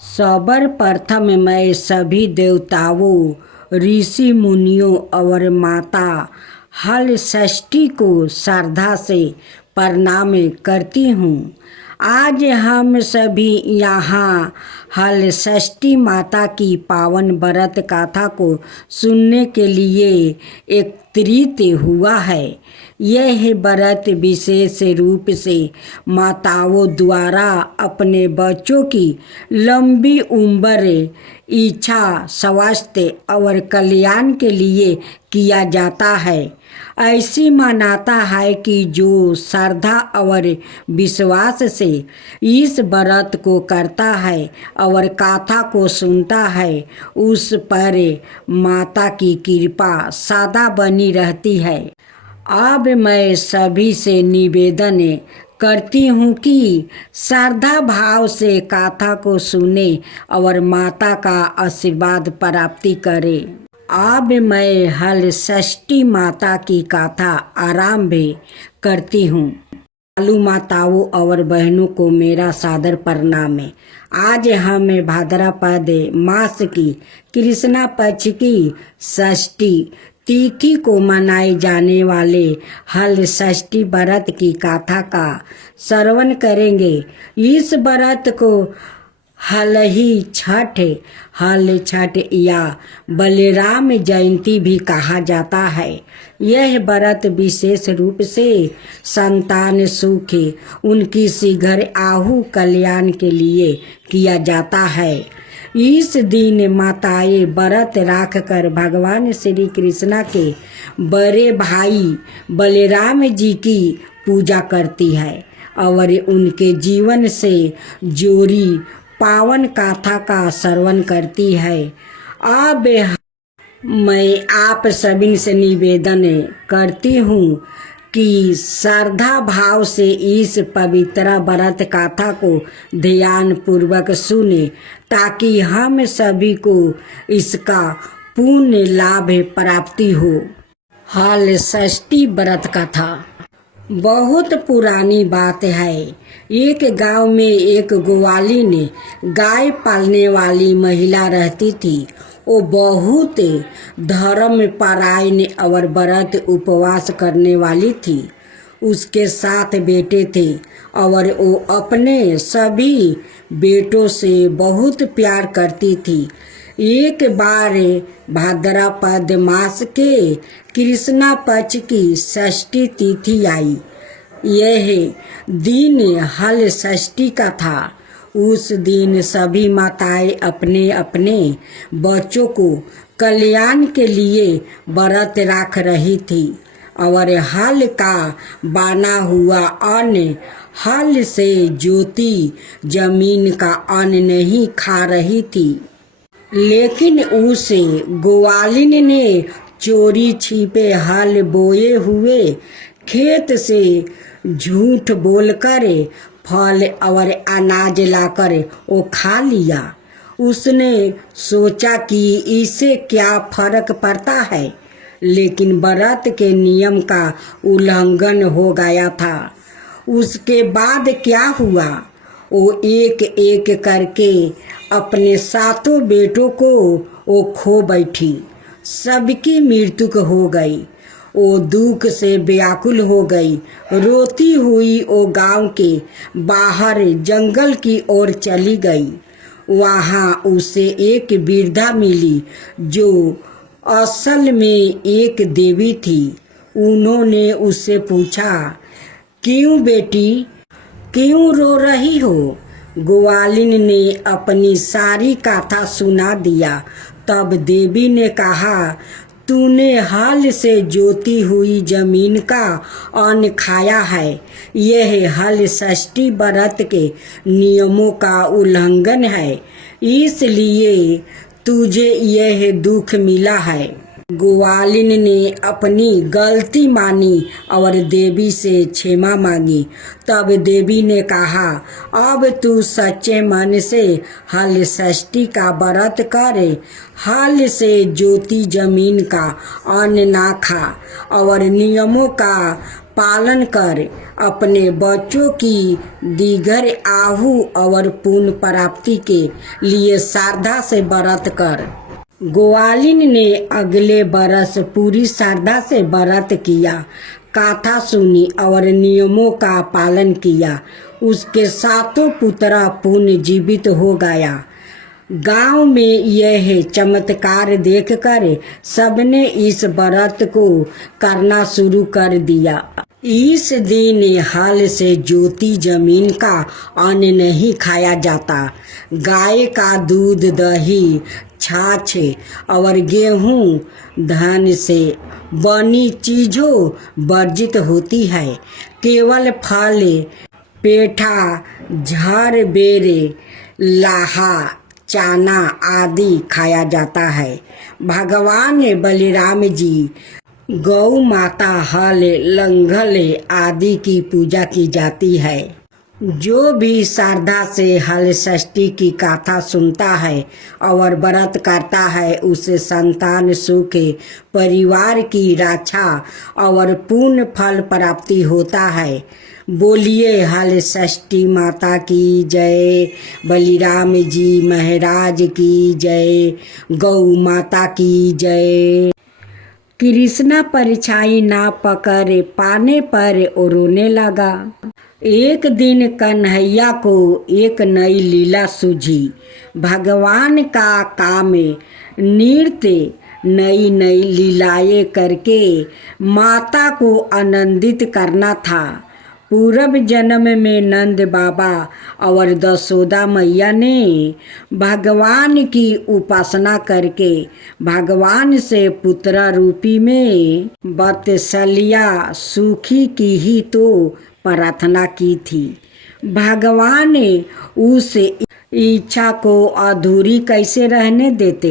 सर्वप्रथम मैं सभी देवताओं, ऋषि मुनियों और माता हल षष्ठी को श्रद्धा से प्रणाम करती हूँ। आज हम सभी यहाँ हल षष्ठी माता की पावन व्रत गाथा को सुनने के लिए एकत्रित हुआ है। यह व्रत विशेष रूप से माताओं द्वारा अपने बच्चों की लंबी उम्र, इच्छा, स्वास्थ्य और कल्याण के लिए किया जाता है। ऐसी मान्यता है कि जो श्रद्धा और विश्वास से इस व्रत को करता है और कथा को सुनता है, उस पर माता की कृपा सदा बनी रहती है। अब मैं सभी से निवेदन करती हूँ कि श्रद्धा भाव से कथा को सुने और माता का आशीर्वाद प्राप्ति करें। अब मैं हल षष्ठी माता की कथा आरंभ करती हूँ। चालू माताओं और बहनों को मेरा सादर प्रणाम है। आज हम भाद्रपद मास की कृष्णा पक्ष की षष्ठी तिथि को मनाए जाने वाले हल षष्ठी व्रत की कथा का श्रवण करेंगे। इस व्रत को हल छठ या बलराम जयंती भी कहा जाता है। यह व्रत विशेष रूप से संतान सुख, उनकी शीघ्र आयु कल्याण के लिए किया जाता है। इस दिन माताएं व्रत रख कर भगवान श्री कृष्ण के बड़े भाई बलराम जी की पूजा करती है और उनके जीवन से जोड़ी पावन कथा का श्रवण करती है। अब मैं आप सभी से निवेदन करती हूँ कि श्रद्धा भाव से इस पवित्र व्रत कथा को ध्यान पूर्वक सुने, ताकि हम सभी को इसका पूर्ण लाभ प्राप्ति हो। हल षष्ठी व्रत कथा बहुत पुरानी बात है। एक गांव में एक ग्वालिन गाय पालने वाली महिला रहती थी। वो बहुत धर्मपरायण और व्रत उपवास करने वाली थी। उसके 7 बेटे थे और वो अपने सभी बेटों से बहुत प्यार करती थी। एक बार भाद्रपद मास के कृष्णा पक्ष की षष्ठी तिथि आई। यह दिन हल षष्ठी का था। उस दिन सभी माताएं अपने अपने बच्चों को कल्याण के लिए व्रत रख रही थी और हल का बना हुआ अन्न, हल से जोती जमीन का अन्न नहीं खा रही थी। लेकिन उस ग्वालिन ने चोरी छिपे हल बोए हुए खेत से झूठ बोलकर फल और अनाज लाकर वो खा लिया। उसने सोचा कि इससे क्या फर्क पड़ता है, लेकिन व्रत के नियम का उल्लंघन हो गया था। उसके बाद क्या हुआ, वो एक एक करके अपने 7 बेटों को वो खो बैठी। सबकी मृत्यु हो गई। वो दुख से व्याकुल हो गई। रोती हुई वो गांव के बाहर जंगल की ओर चली गई। वहाँ उसे एक वृद्धा मिली जो असल में एक देवी थी। उन्होंने उससे पूछा, क्यों बेटी, क्यों रो रही हो? ग्वालिन ने अपनी सारी कथा सुना दिया। तब देवी ने कहा, तूने हल से जोती हुई जमीन का अन्न खाया है। यह हल षष्ठी व्रत के नियमों का उल्लंघन है, इसलिए तुझे यह दुख मिला है। ग्वालिन ने अपनी गलती मानी और देवी से क्षमा मांगी। तब देवी ने कहा, अब तू सच्चे मन से हल षष्ठी का व्रत कर, हल से जोती जमीन का अन्न ना खा और नियमों का पालन कर अपने बच्चों की दीर्घ आयु और पुण्य प्राप्ति के लिए श्रद्धा से व्रत कर। ग्वालिन ने अगले बरस पूरी श्रद्धा से व्रत किया, कथा सुनी और नियमों का पालन किया। उसके सातों पुत्र पुण्य जीवित हो गया। गांव में यह चमत्कार देखकर सबने इस व्रत को करना शुरू कर दिया। इस दिन हल से जोती जमीन का अन्न नहीं खाया जाता। गाय का दूध, दही, छाछ और गेहूं धान से बनी चीजों वर्जित होती है। केवल फल, पेठा, झर, बेर, लाहा, चना आदि खाया जाता है। भगवान बलिराम जी, गौ माता, हल, लंगल आदि की पूजा की जाती है। जो भी श्रद्धा से हल षष्ठी की कथा सुनता है और व्रत करता है, उसे संतान सुख, परिवार की रक्षा और पूर्ण फल प्राप्ति होता है। बोलिए हल षष्ठी माता की जय, बलिराम जी महाराज की जय, गौ माता की जय। कृष्णा परछाई ना पकड़ पाने पर रोने लगा। एक दिन कन्हैया को एक नई लीला सूझी। भगवान का काम नृत्य, नई नई लीलाएं करके माता को आनंदित करना था। पूर्व जन्म में नंद बाबा और दशोदा मैया ने भगवान की उपासना करके भगवान से पुत्र रूपी में वत्सल्या सुखी की ही तो प्रार्थना की थी। भगवान उस इच्छा को अधूरी कैसे रहने देते।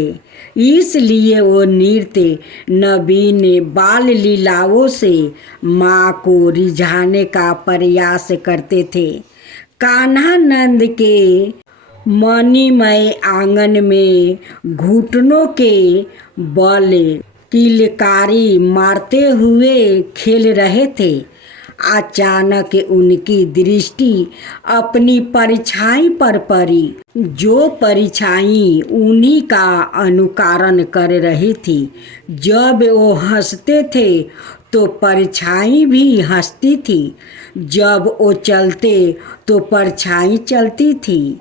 इसलिए वो नृत्य नवीन बाल लीलाओं से माँ को रिझाने का प्रयास करते थे। कान्हा नंद के मणिमय आंगन में घुटनों के बल किलकारी मारते हुए खेल रहे थे। अचानक उनकी दृष्टि अपनी परछाई पर पड़ी, जो परछाई उन्हीं का अनुकरण कर रही थी। जब वो हंसते थे तो परछाई भी हंसती थी, जब वो चलते तो परछाई चलती थी।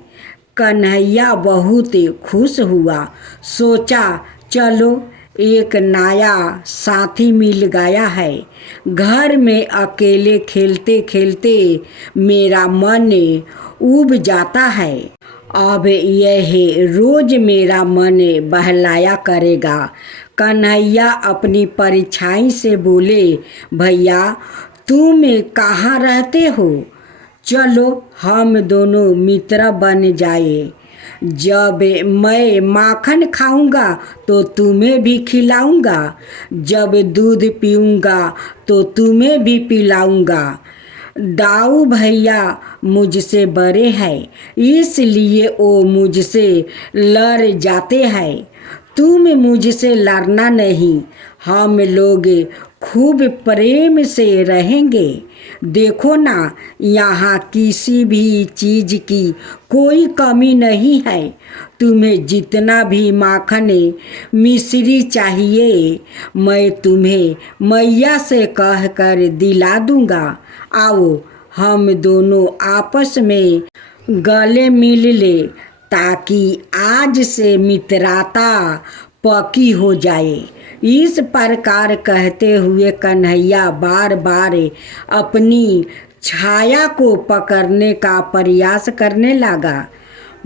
कन्हैया बहुत खुश हुआ, सोचा चलो एक नया साथी मिल गया है। घर में अकेले खेलते खेलते मेरा मन उब जाता है। अब यह रोज मेरा मन बहलाया करेगा। कन्हैया अपनी परछाई से बोले, भैया तुम कहाँ रहते हो? चलो हम दोनों मित्र बन जाए। जब मैं माखन खाऊंगा तो तुम्हें भी खिलाऊंगा, जब दूध पीऊंगा तो तुम्हें भी पिलाऊंगा। दाऊ भैया मुझसे बड़े हैं, इसलिए वो मुझसे लड़ जाते हैं। तुम मुझसे लड़ना नहीं, हम लोग खूब प्रेम से रहेंगे। देखो ना, यहाँ किसी भी चीज़ की कोई कमी नहीं है। तुम्हें जितना भी माखन मिश्री चाहिए, मैं तुम्हें मैया से कहकर दिला दूंगा। आओ हम दोनों आपस में गले मिल ले, ताकि आज से मित्रता पक्की हो जाए। इस प्रकार कहते हुए कन्हैया बार बार अपनी छाया को पकड़ने का प्रयास करने लगा।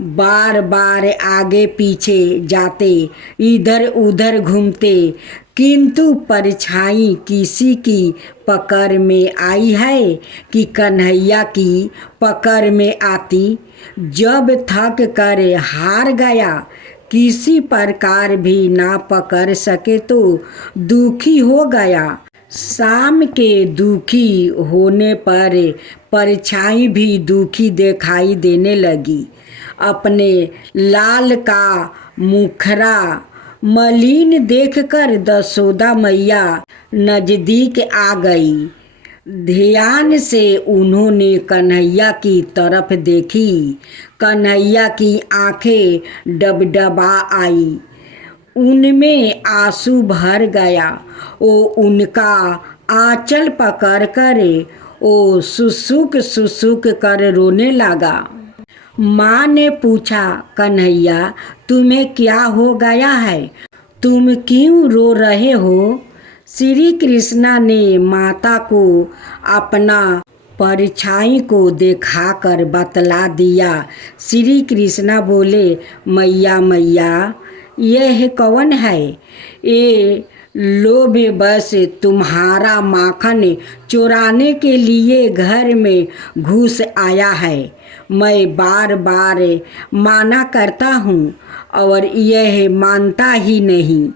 बार बार आगे पीछे जाते, इधर उधर घूमते, किंतु परछाई किसी की पकड़ में आई है कि कन्हैया की पकड़ में आती। जब थक कर हार गया, किसी प्रकार भी ना पकड़ सके तो दुखी हो गया। शाम के दुखी होने पर परछाई भी दुखी दिखाई देने लगी। अपने लाल का मुखरा मलिन देखकर दशोदा मैया नजदीक आ गई। ध्यान से उन्होंने कन्हैया की तरफ देखी। कन्हैया की आंखें डबडबा आई, उनमें आंसू भर गया। वो उनका आंचल पकड़कर वो सुसुक सुसुक कर रोने लगा। माँ ने पूछा, कन्हैया तुम्हें क्या हो गया है, तुम क्यों रो रहे हो? श्री कृष्णा ने माता को अपना परछाई को दिखाकर बतला दिया। श्री कृष्णा बोले, मैया मैया यह कौन है? ये लोभ बस तुम्हारा माखन चुराने के लिए घर में घुस आया है। मैं बार बार माना करता हूँ और यह मानता ही नहीं।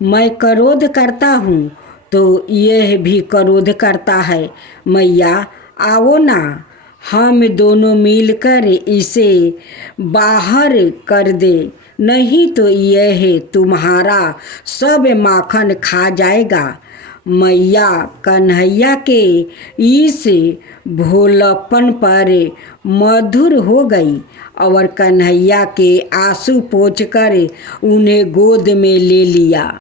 मैं क्रोध करता हूँ तो यह भी क्रोध करता है। मैया आओ ना, हम दोनों मिलकर इसे बाहर कर दे, नहीं तो यह तुम्हारा सब माखन खा जाएगा। मैया कन्हैया के इस भोलापन पर मधुर हो गई और कन्हैया के आंसू पोंछकर उन्हें गोद में ले लिया।